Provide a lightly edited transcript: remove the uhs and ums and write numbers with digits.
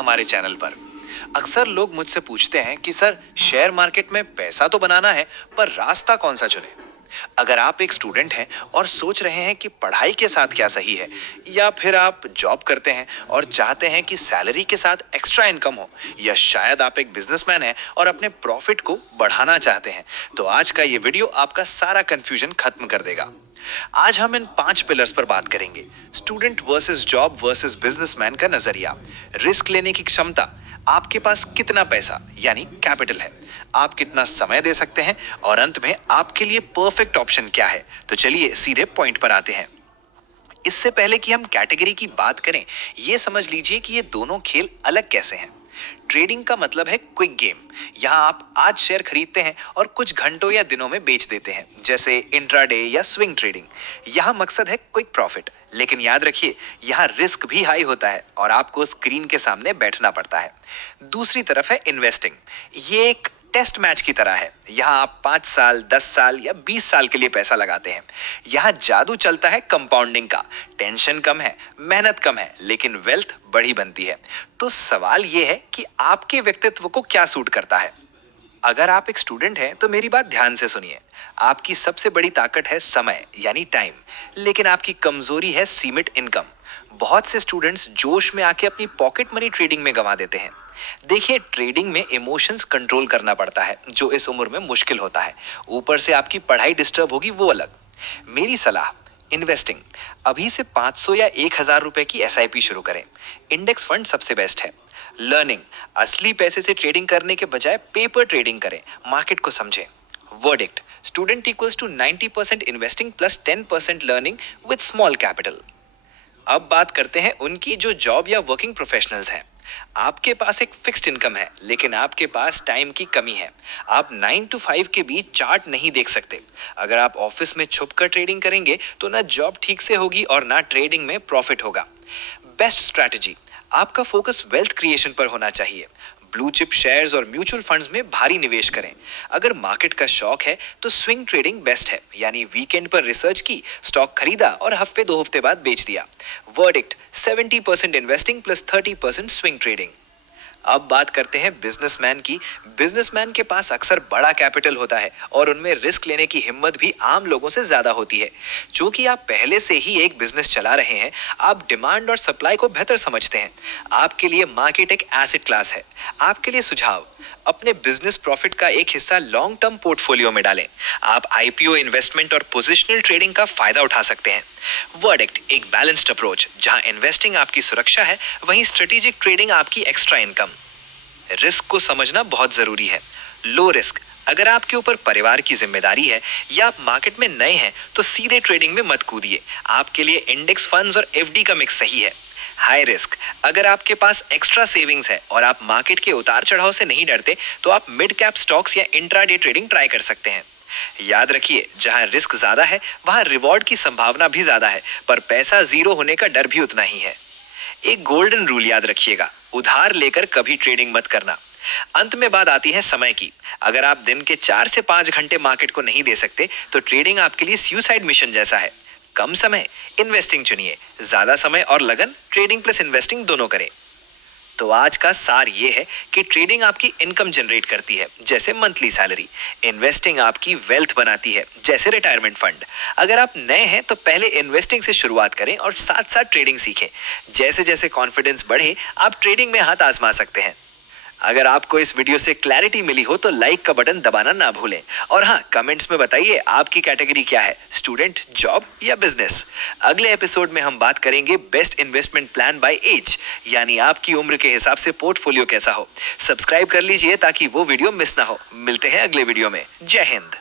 हमारे चैनल पर। अक्सर लोग मुझसे पूछते हैं कि सर, शेयर मार्केट में पैसा तो बनाना है, पर रास्ता कौन सा चुने। अगर आप एक स्टूडेंट हैं और सोच रहे हैं कि पढ़ाई के साथ क्या सही है, या फिर आप जॉब करते हैं और चाहते हैं कि सैलरी के साथ एक्स्ट्रा इनकम हो, या शायद आप एक बिजनेसमैन हैं और अपने प्रॉफिट को बढ़ाना चाहते हैं, तो आज का ये वीडियो आपका सारा कंफ्यूजन खत्म कर देगा। आज हम इन 5 पिलर्स पर बात करेंगे। Student versus job versus businessman का नजरिया, रिस्क लेने की क्षमता, आपके पास कितना पैसा यानी कैपिटल है, आप कितना समय दे सकते हैं, और अंत में आपके लिए परफेक्ट ऑप्शन क्या है। तो चलिए सीधे पॉइंट पर आते हैं। इससे पहले कि हम कैटेगरी की बात करें, यह समझ लीजिए कि ये दोनों खेल अलग कैसे हैं। ट्रेडिंग का मतलब है क्विक गेम। यहाँ आप आज शेयर खरीदते हैं और कुछ घंटों या दिनों में बेच देते हैं, जैसे इंट्राडे या स्विंग ट्रेडिंग। यहाँ मकसद है क्विक प्रॉफिट, लेकिन याद रखिए यहाँ रिस्क भी हाई होता है और आपको स्क्रीन के सामने बैठना पड़ता है। दूसरी तरफ है इन्वेस्टिंग। ये एक टेस्ट मैच की तरह है। यहाँ आप 5 साल, 10 साल या 20 साल के लिए पैसा लगाते हैं। यहाँ जादू चलता है कंपाउंडिंग का। टेंशन कम है, मेहनत कम है, लेकिन वेल्थ बड़ी बनती है। तो सवाल यह है कि आपके व्यक्तित्व को क्या सूट करता है। अगर आप एक स्टूडेंट हैं तो मेरी बात ध्यान से सुनिए। आपकी सबसे बड़ी ताकत है समय यानी टाइम, लेकिन आपकी कमजोरी है सीमित इनकम। बहुत से स्टूडेंट्स जोश में आके अपनी पॉकेट मनी ट्रेडिंग में गंवा देते हैं। देखिए, ट्रेडिंग में इमोशंस कंट्रोल करना पड़ता है, जो इस उम्र में मुश्किल होता है। ऊपर से आपकी पढ़ाई डिस्टर्ब होगी, वो अलग। मेरी सलाह, इन्वेस्टिंग। अभी से 500 या 1000 रुपए की एसआईपी शुरू करें। इंडेक्स फंड सबसे बेस्ट है। लर्निंग, असली पैसे से ट्रेडिंग करने के बजाय पेपर ट्रेडिंग करें, मार्केट को समझें। Verdict, student equals to 90% investing plus 10% learning with small capital. अब बात करते हैं उनकी जो जॉब या वर्किंग प्रोफेशनल्स हैं। आपके पास एक फिक्स्ड इनकम है, लेकिन आपके पास टाइम की कमी है। आप 9 to 5 के बीच चार्ट नहीं देख सकते। अगर आप ऑफिस में छुपकर ट्रेडिंग करेंगे तो ना जॉब ठीक से होगी और ना ट्रेडिंग में प्रॉफिट होगा। बेस्ट स्ट्रैटेजी, आपका फोकस वेल्थ क्रिएशन पर होना चाहिए। ब्लू चिप शेयर्स और म्यूचुअल फंड्स में भारी निवेश करें। अगर मार्केट का शौक है तो स्विंग ट्रेडिंग बेस्ट है, यानी वीकेंड पर रिसर्च की, स्टॉक खरीदा और हफ्ते 2 हफ्ते बाद बेच दिया। Verdict, 70% investing plus 30% swing trading. अब बात करते हैं बिजनेसमैन की। बिजनेसमैन के पास अक्सर बड़ा कैपिटल होता है और उनमें रिस्क लेने की हिम्मत भी आम लोगों से ज्यादा होती है। क्योंकि आप पहले से ही एक बिजनेस चला रहे हैं, आप डिमांड और सप्लाई को बेहतर समझते हैं। आपके लिए मार्केट एक एसेट क्लास है। आपके लिए सुझाव, अपने बिजनेस प्रॉफिट का एक हिस्सा लॉन्ग टर्म पोर्टफोलियो में डालें। आप आईपीओ इन्वेस्टमेंट और पोजिशनल ट्रेडिंग का फायदा उठा सकते हैं। वर्डिक्ट, एक बैलेंस्ड अप्रोच, जहां इन्वेस्टिंग आपकी सुरक्षा है, वहीं स्ट्रेटेजिक ट्रेडिंग आपकी एक्स्ट्रा इनकम। रिस्क को समझना बहुत जरूरी है। लो रिस्क, अगर आपके ऊपर परिवार की जिम्मेदारी है या आप मार्केट में नए हैं तो सीधे ट्रेडिंग में मत कूदिए। आपके लिए इंडेक्स फंड्स और एफडी का मिक्स सही है। हाई रिस्क, अगर आपके पास एक्स्ट्रा सेविंग्स है और आप मार्केट के उतार चढ़ाव से नहीं डरते तो आप मिड कैप स्टॉक्स या इंट्राडे ट्रेडिंग ट्राई कर सकते हैं। याद रखिए, जहां रिस्क ज्यादा है वहां रिवॉर्ड की संभावना भी ज्यादा है, पर पैसा जीरो होने का डर भी उतना ही है। एक गोल्डन रूल याद रखिएगा, उधार लेकर कभी ट्रेडिंग मत करना। अंत में बात आती है समय की। अगर आप दिन के 4 से 5 घंटे मार्केट को नहीं दे सकते तो ट्रेडिंग आपके लिए सुसाइड मिशन जैसा है। कम समय, इन्वेस्टिंग चुनिए। ज्यादा समय और लगन, ट्रेडिंग प्लस इन्वेस्टिंग दोनों करें। तो आज का सार ये है कि ट्रेडिंग आपकी इनकम जनरेट करती है, जैसे मंथली सैलरी। इन्वेस्टिंग आपकी वेल्थ बनाती है, जैसे रिटायरमेंट फंड। अगर आप नए हैं तो पहले इन्वेस्टिंग से शुरुआत करें और साथ साथ ट्रेडिंग सीखें। जैसे जैसे कॉन्फिडेंस बढ़े, आप ट्रेडिंग में हाथ आजमा सकते हैं। अगर आपको इस वीडियो से क्लैरिटी मिली हो तो लाइक का बटन दबाना ना भूलें। और हाँ, कमेंट्स में बताइए आपकी कैटेगरी क्या है, स्टूडेंट, जॉब या बिजनेस। अगले एपिसोड में हम बात करेंगे best investment plan by age, यानी आपकी उम्र के हिसाब से पोर्टफोलियो कैसा हो। सब्सक्राइब कर लीजिए ताकि वो वीडियो मिस ना हो। मिलते हैं अगले वीडियो में। जय हिंद।